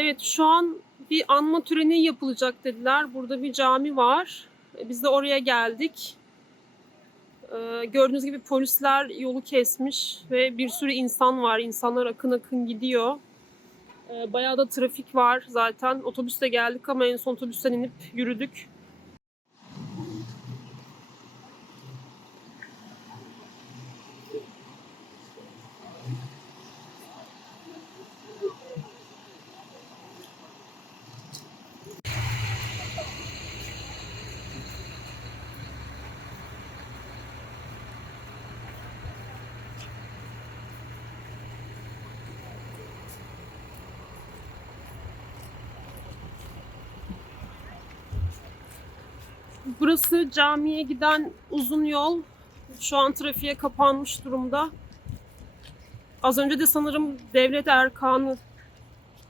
Evet, şu an bir anma töreni yapılacak dediler. Burada bir cami var. Biz de oraya geldik. Gördüğünüz gibi polisler yolu kesmiş ve bir sürü insan var. İnsanlar akın akın gidiyor. Bayağı da trafik var zaten. Otobüste geldik ama en son otobüsten inip yürüdük. Burası camiye giden uzun yol. Şu an trafiğe kapanmış durumda. Az önce de sanırım devlet erkanı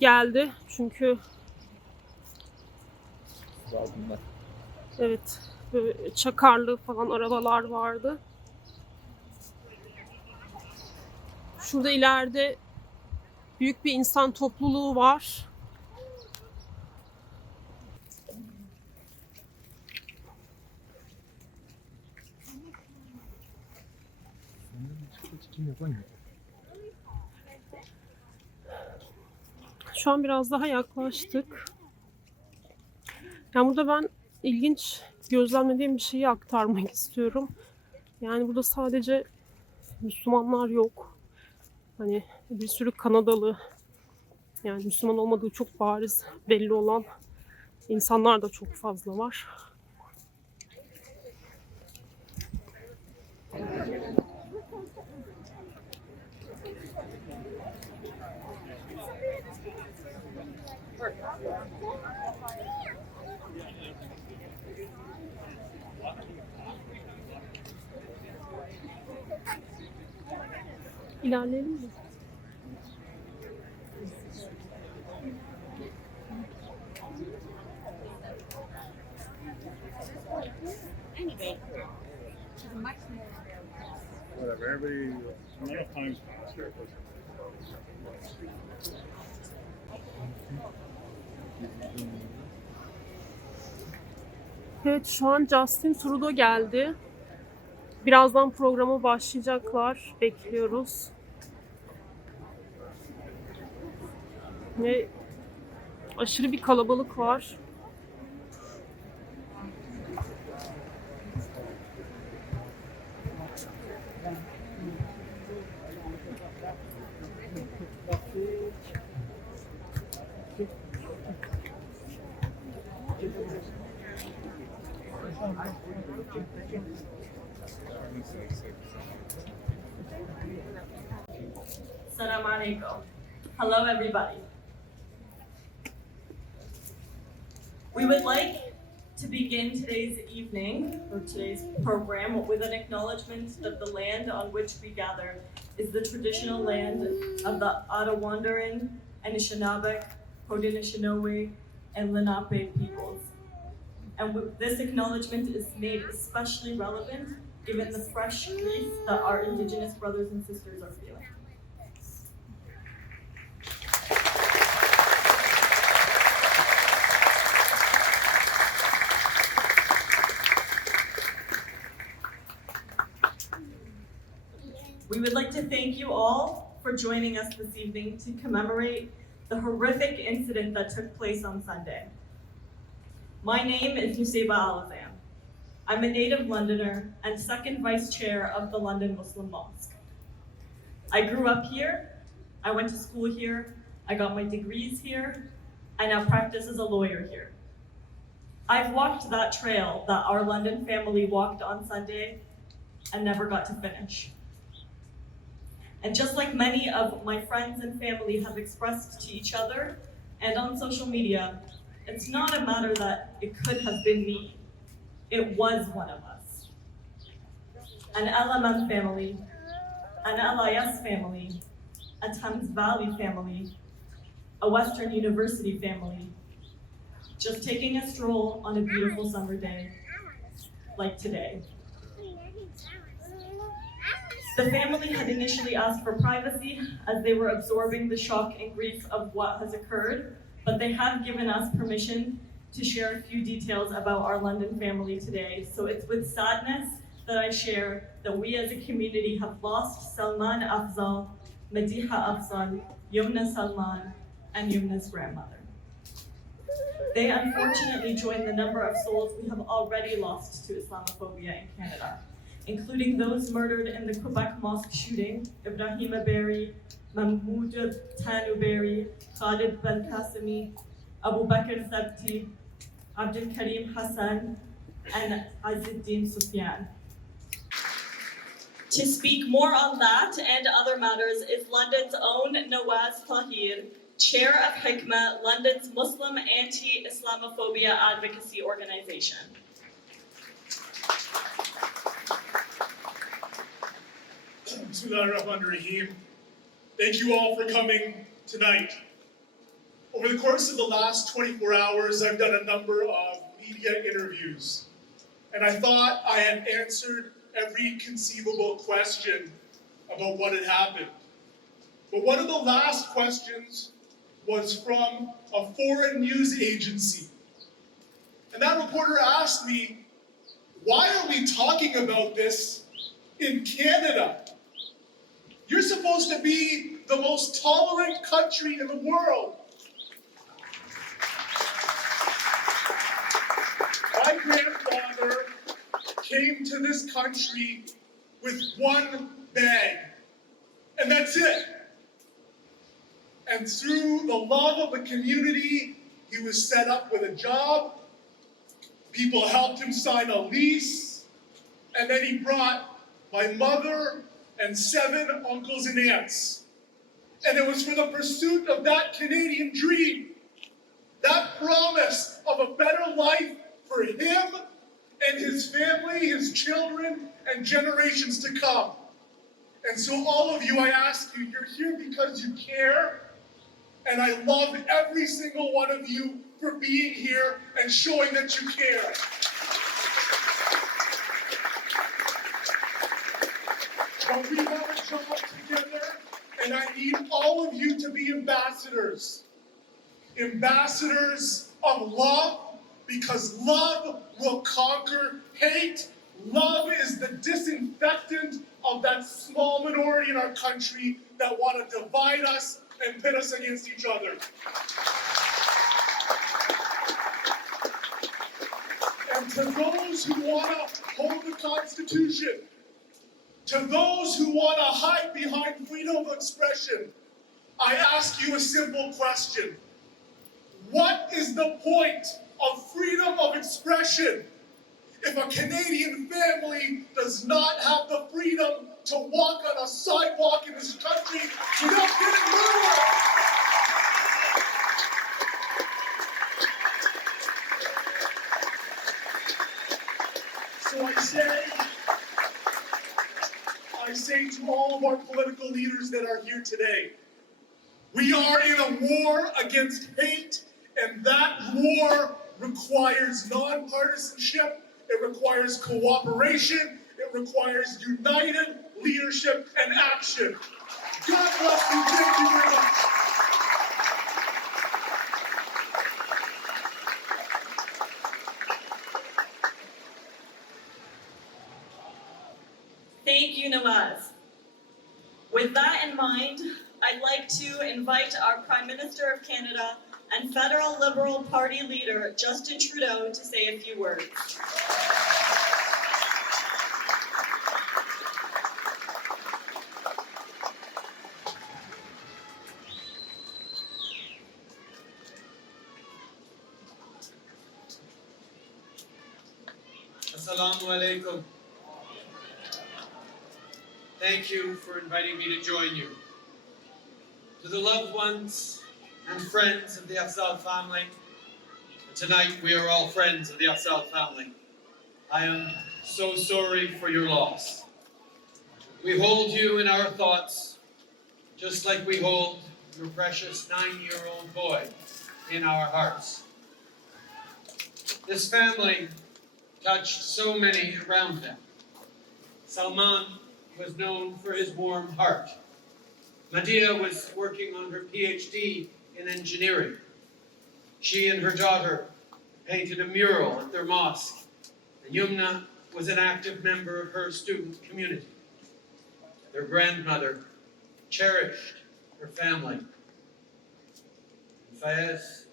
geldi. Çünkü evet, böyle çakarlı falan arabalar vardı. Şurada ileride büyük bir insan topluluğu var. Şu an biraz daha yaklaştık. Yani burada ben ilginç gözlemlediğim bir şeyi aktarmak istiyorum. Yani burada sadece Müslümanlar yok. Hani bir sürü Kanadalı, yani Müslüman olmadığı çok bariz belli olan insanlar da çok fazla var. İlerleyelim mi? Evet, şu an Justin Trudeau geldi. Birazdan programa başlayacaklar. Bekliyoruz. Ve aşırı bir kalabalık var. Assalamu alaikum. Hello, everybody. We would like to begin today's evening, or today's program, with an acknowledgement that the land on which we gather is the traditional land of the Attawandaron, Anishinaabe, Haudenosaunee, and Lenape peoples. And this acknowledgement is made especially relevant given the fresh grief that our Indigenous brothers and sisters are feeling. We would like to thank you all for joining us this evening to commemorate the horrific incident that took place on Sunday. My name is Nusaiba Alazam. I'm a native Londoner and second vice chair of the London Muslim Mosque. I grew up here, I went to school here, I got my degrees here, I now practice as a lawyer here. I've walked that trail that our London family walked on Sunday and never got to finish. And just like many of my friends and family have expressed to each other and on social media, it's not a matter that it could have been me. It was one of us. An LMM family, an LIS family, a Thames Valley family, a Western University family, just taking a stroll on a beautiful summer day like today. The family had initially asked for privacy as they were absorbing the shock and grief of what has occurred, but they have given us permission to share a few details about our London family today. So it's with sadness that I share that we as a community have lost Salman Afzal, Madiha Afzal, Yumna Salman, and Yumna's grandmother. They unfortunately join the number of souls we have already lost to Islamophobia in Canada, including those murdered in the Quebec mosque shooting, Ibrahim Berry, Mahmoud Tanu Berry, Khalid Belkacemi, Abu Bakr Sabti, Abdul Karim Hassan, and Azzuddin Sufyan. To speak more on that and other matters is London's own Nawaz Tahir, Chair of Hikma, London's Muslim anti-Islamophobia advocacy organization. Bismillahirrahmanirrahim. Thank you all for coming tonight. Over the course of the last 24 hours, I've done a number of media interviews, and I thought I had answered every conceivable question about what had happened. But one of the last questions was from a foreign news agency. And that reporter asked me, why are we talking about this in Canada? You're supposed to be the most tolerant country in the world. My grandfather came to this country with one bag, and that's it. And through the love of the community, he was set up with a job. People helped him sign a lease, and then he brought my mother and 7 uncles and aunts. And it was for the pursuit of that Canadian dream, that promise of a better life for him and his family, his children, and generations to come. And so all of you, I ask you, you're here because you care, and I love every single one of you for being here and showing that you care. But we have a job together, and I need all of you to be ambassadors. Ambassadors of love, because love will conquer hate. Love is the disinfectant of that small minority in our country that want to divide us and pit us against each other. And to those who want to hold the Constitution, to those who want to hide behind freedom of expression, I ask you a simple question. What is the point of freedom of expression if a Canadian family does not have the freedom to walk on a sidewalk in this country without getting murdered? So I say to all of our political leaders that are here today, we are in a war against hate, and that war requires nonpartisanship, it requires cooperation, it requires united leadership and action. God bless you. Thank you very much. Thank you, Nawaz. With that in mind, I'd like to invite our Prime Minister of Canada and Federal Liberal Party leader, Justin Trudeau, to say a few words. Assalamu alaikum. Thank you for inviting me to join you. To the loved ones and friends of the Afzal family, tonight we are all friends of the Afzal family. I am so sorry for your loss. We hold you in our thoughts, just like we hold your precious 9-year-old boy in our hearts. This family touched so many around them. Salman was known for his warm heart. Madiha was working on her PhD in engineering. She and her daughter painted a mural at their mosque, and Yumna was an active member of her student community. Their grandmother cherished her family. And Fayez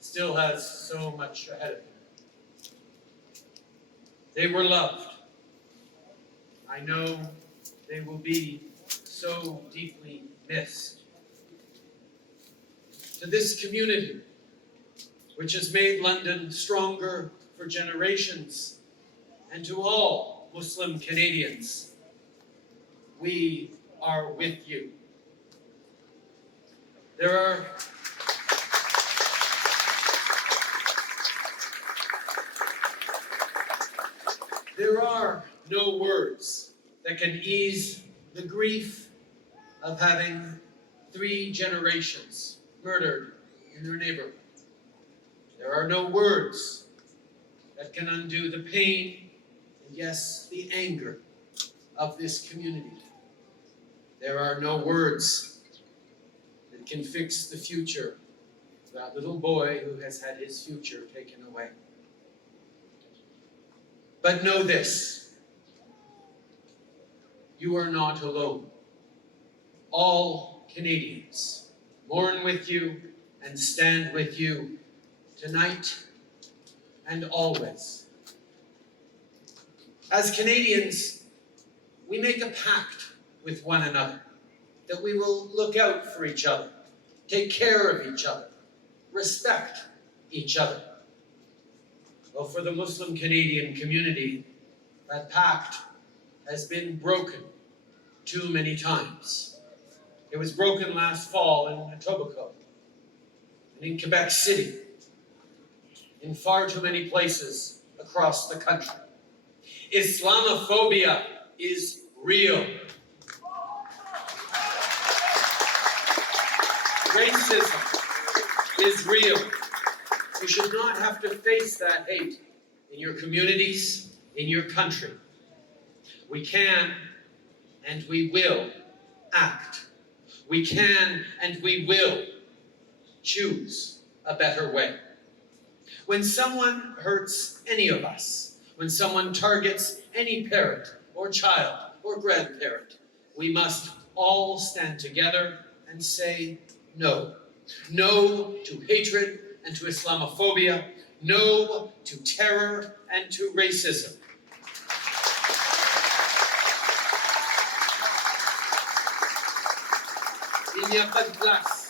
still has so much ahead of him. They were loved. I know they will be so deeply missed. To this community, which has made London stronger for generations, and to all Muslim Canadians, we are with you. There are no words that can ease the grief of having 3 generations murdered in their neighborhood. There are no words that can undo the pain and, yes, the anger of this community. There are no words that can fix the future of that little boy who has had his future taken away. But know this, you are not alone. All Canadians mourn with you and stand with you tonight and always. As Canadians, we make a pact with one another that we will look out for each other, take care of each other, respect each other. Well, for the Muslim Canadian community, that pact has been broken too many times. It was broken last fall in Etobicoke, and in Quebec City, in far too many places across the country. Islamophobia is real. Racism is real. You should not have to face that hate in your communities, in your country. We can and we will act. We can and we will choose a better way. When someone hurts any of us, when someone targets any parent or child or grandparent, we must all stand together and say no. No to hatred and to Islamophobia. No to terror and to racism. Il n'y a pas de place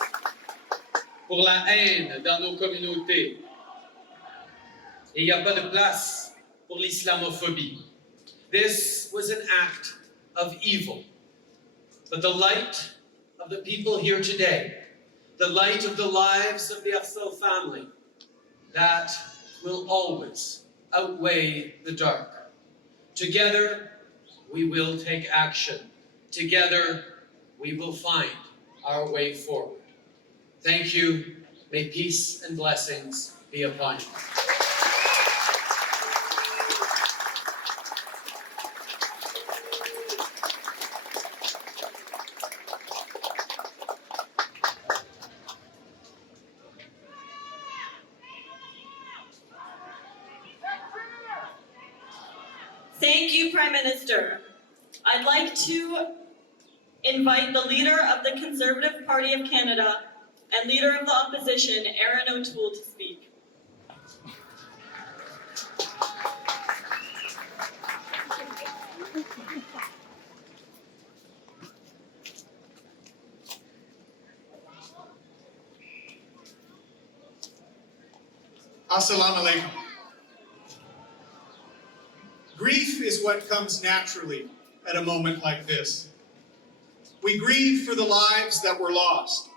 pour la haine dans nos communautés. Et il n'y a pas de place pour l'islamophobie. This was an act of evil. But the light of the people here today, the light of the lives of the Afzal family, that will always outweigh the dark. Together, we will take action. Together, we will find our way forward. Thank you. May peace and blessings be upon you. Thank you, Prime Minister. I'd like to invite the Leader of the Conservative Party of Canada and Leader of the Opposition, Aaron O'Toole, to speak. Assalamu alaikum. Grief is what comes naturally at a moment like this. We grieve for the lives that were lost.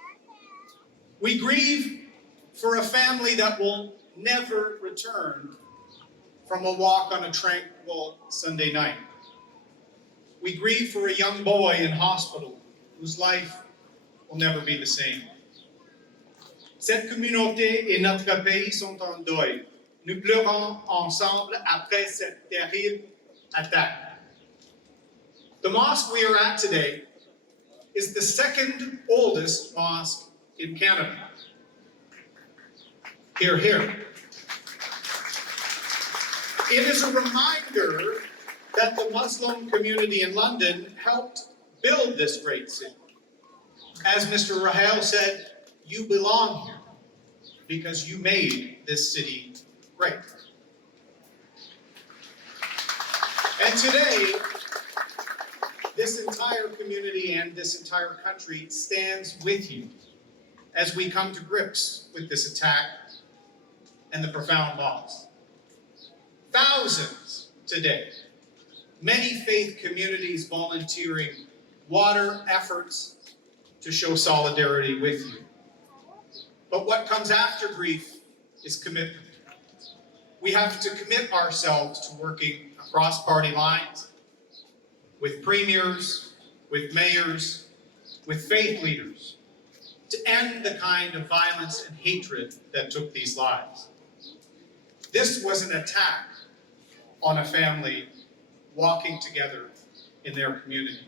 We grieve for a family that will never return from a walk on a tranquil Sunday night. We grieve for a young boy in hospital whose life will never be the same. Cette communauté et notre pays sont en deuil. Nous pleurons ensemble après cette terrible attaque. The mosque we are at today is the second oldest mosque in Canada. Hear, hear. It is a reminder that the Muslim community in London helped build this great city. As Mr. Rahel said, you belong here because you made this city great. And today, this entire community and this entire country stands with you as we come to grips with this attack and the profound loss. Thousands today, many faith communities volunteering water efforts to show solidarity with you. But what comes after grief is commitment. We have to commit ourselves to working across party lines, with premiers, with mayors, with faith leaders, to end the kind of violence and hatred that took these lives. This was an attack on a family walking together in their community.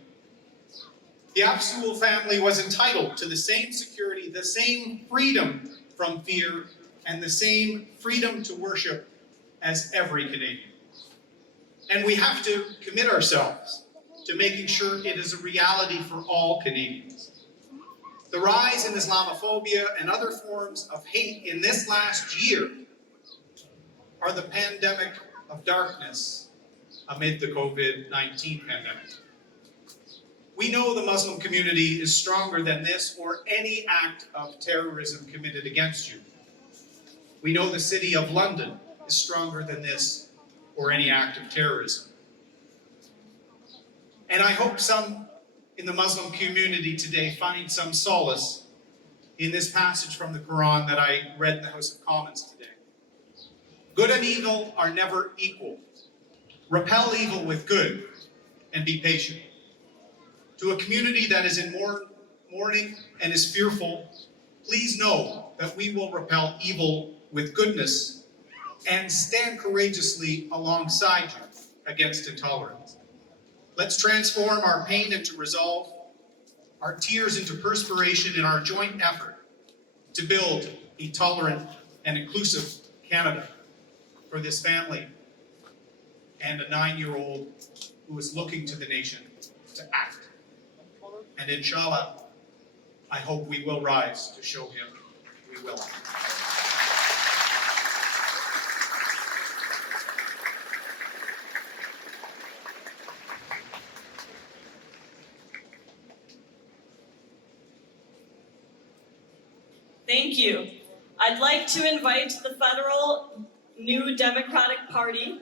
The Absul family was entitled to the same security, the same freedom from fear, and the same freedom to worship as every Canadian. And we have to commit ourselves to making sure it is a reality for all Canadians. The rise in Islamophobia and other forms of hate in this last year are the pandemic of darkness amid the COVID-19 pandemic. We know the Muslim community is stronger than this or any act of terrorism committed against you. We know the City of London is stronger than this or any act of terrorism. And I hope some in the Muslim community today find some solace in this passage from the Quran that I read in the House of Commons today. Good and evil are never equal. Repel evil with good and be patient. To a community that is in mourning and is fearful, please know that we will repel evil with goodness and stand courageously alongside you against intolerance. Let's transform our pain into resolve, our tears into perspiration in our joint effort to build a tolerant and inclusive Canada for this family and a 9-year-old who is looking to the nation to act. And inshallah, I hope we will rise to show him we will. Thank you. I'd like to invite the federal New Democratic Party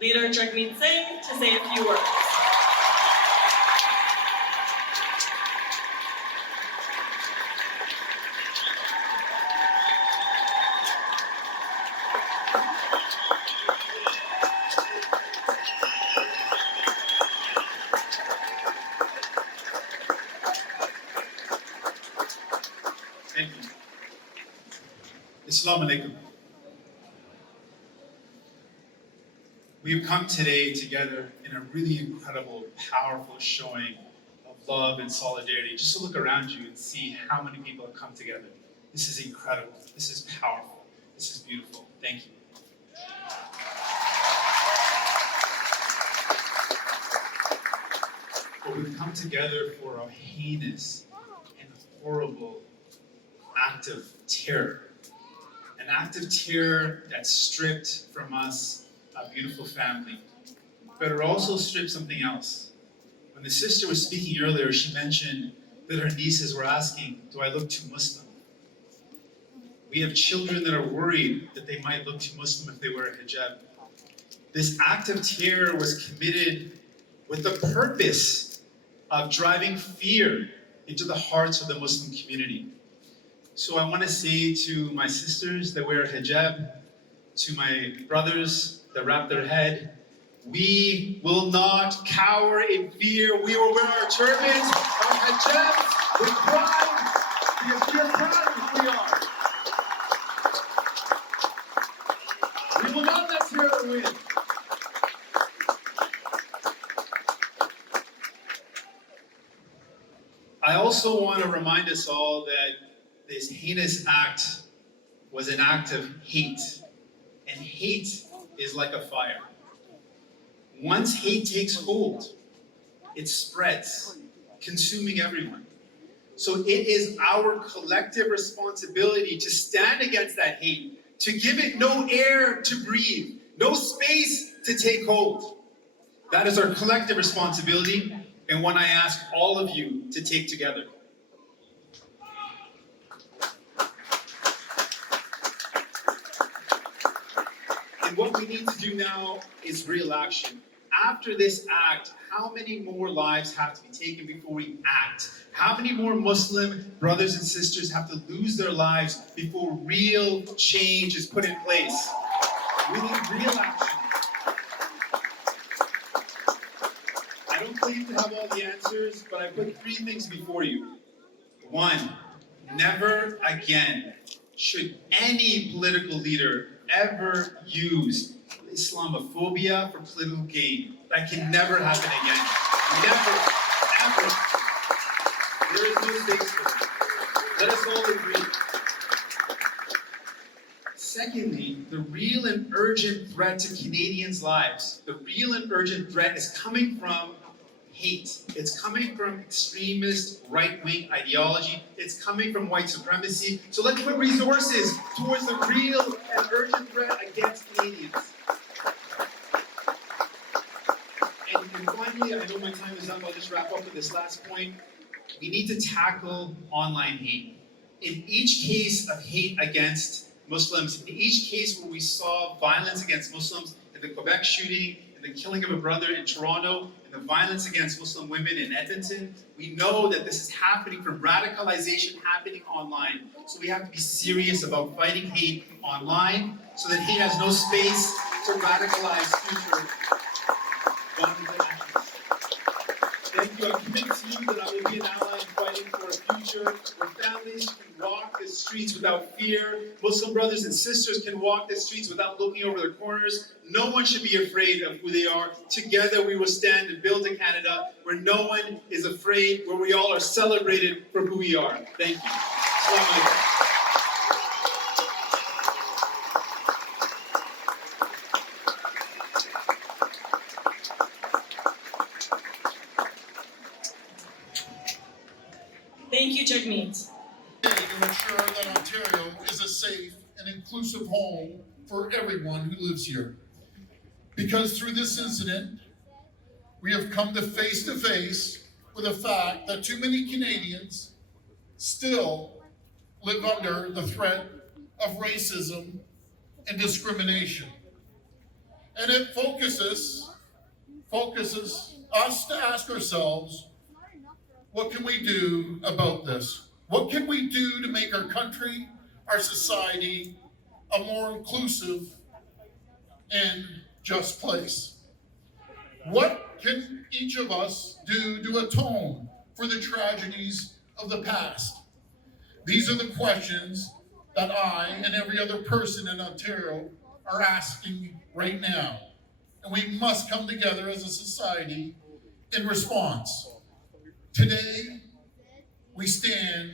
leader Jagmeet Singh to say a few words. Thank you. Assalamu alaikum. We've come today together in a really incredible, powerful showing of love and solidarity. Just to look around you and see how many people have come together. This is incredible. This is powerful. This is beautiful. Thank you. But we've come together for a heinous and horrible act of terror. An act of terror that stripped from us a beautiful family, but it also stripped something else. When the sister was speaking earlier, she mentioned that her nieces were asking, do I look too Muslim? We have children that are worried that they might look too Muslim if they wear a hijab. This act of terror was committed with the purpose of driving fear into the hearts of the Muslim community. So I want to say to my sisters that wear a hijab, to my brothers that wrap their head, we will not cower in fear. We will wear our turbans, our hijabs with pride, because we are proud of who we are. We will not let terror win. I also want to remind us all that this heinous act was an act of hate. And hate is like a fire. Once hate takes hold, it spreads, consuming everyone. So it is our collective responsibility to stand against that hate, to give it no air to breathe, no space to take hold. That is our collective responsibility, and one I ask all of you to take together. And what we need to do now is real action. After this act, how many more lives have to be taken before we act? How many more Muslim brothers and sisters have to lose their lives before real change is put in place? We need real action. I don't claim to have all the answers, but I put 3 things before you. 1, never again should any political leader ever use Islamophobia for political gain. That can never happen again. Never, ever. There is no space for it. Let us all agree. Secondly, the real and urgent threat to Canadians' lives, the real and urgent threat is coming from hate. It's coming from extremist right-wing ideology. It's coming from white supremacy. So let's put resources towards the real and urgent threat against Canadians. And finally, I know my time is up, I'll just wrap up with this last point. We need to tackle online hate. In each case of hate against Muslims, in each case where we saw violence against Muslims, in the Quebec shooting, in the killing of a brother in Toronto, in the violence against Muslim women in Edmonton, we know that this is happening from radicalization happening online. So we have to be serious about fighting hate online so that hate has no space to radicalize future violent actions. Thank you. I commit to you that I will be an ally in fighting for a future where families can walk the streets without fear. Muslim brothers and sisters can walk the streets without looking over their corners. No one should be afraid of who they are. Together we will stand and build a Canada where no one is afraid, where we all are celebrated for who we are. Thank you. Assalamu alaikum. Thank you, Jagmeet. To ensure that Ontario is a safe and inclusive home for everyone who lives here. Because through this incident, we have come to face with the fact that too many Canadians still live under the threat of racism and discrimination. And it focuses us to ask ourselves, what can we do about this? What can we do to make our country, our society, a more inclusive and just place? What can each of us do to atone for the tragedies of the past? These are the questions that I and every other person in Ontario are asking right now. And we must come together as a society in response. Today, we stand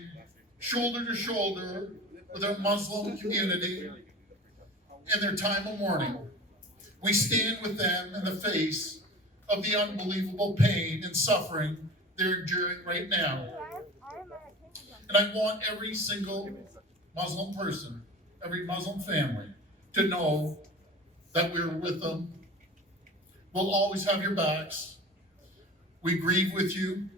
shoulder to shoulder with our Muslim community in their time of mourning. We stand with them in the face of the unbelievable pain and suffering they're enduring right now. And I want every single Muslim person, every Muslim family, to know that we're with them. We'll always have your backs. We grieve with you.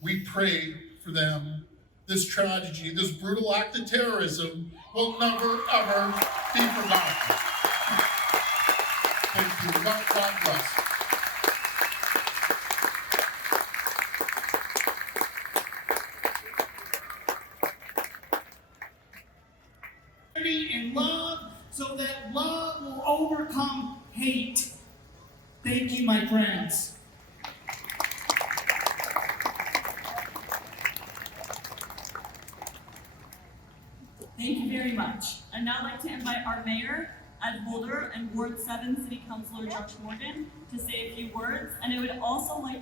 We pray for them. This tragedy, this brutal act of terrorism will never, ever be forgotten. Thank you. God bless. And love, so that love will overcome hate. Thank you, my friends. Thank you very much. I'd now like to invite our Mayor, Ed Holder, and Ward 7 City Councillor Josh Morgan to say a few words, and I would also like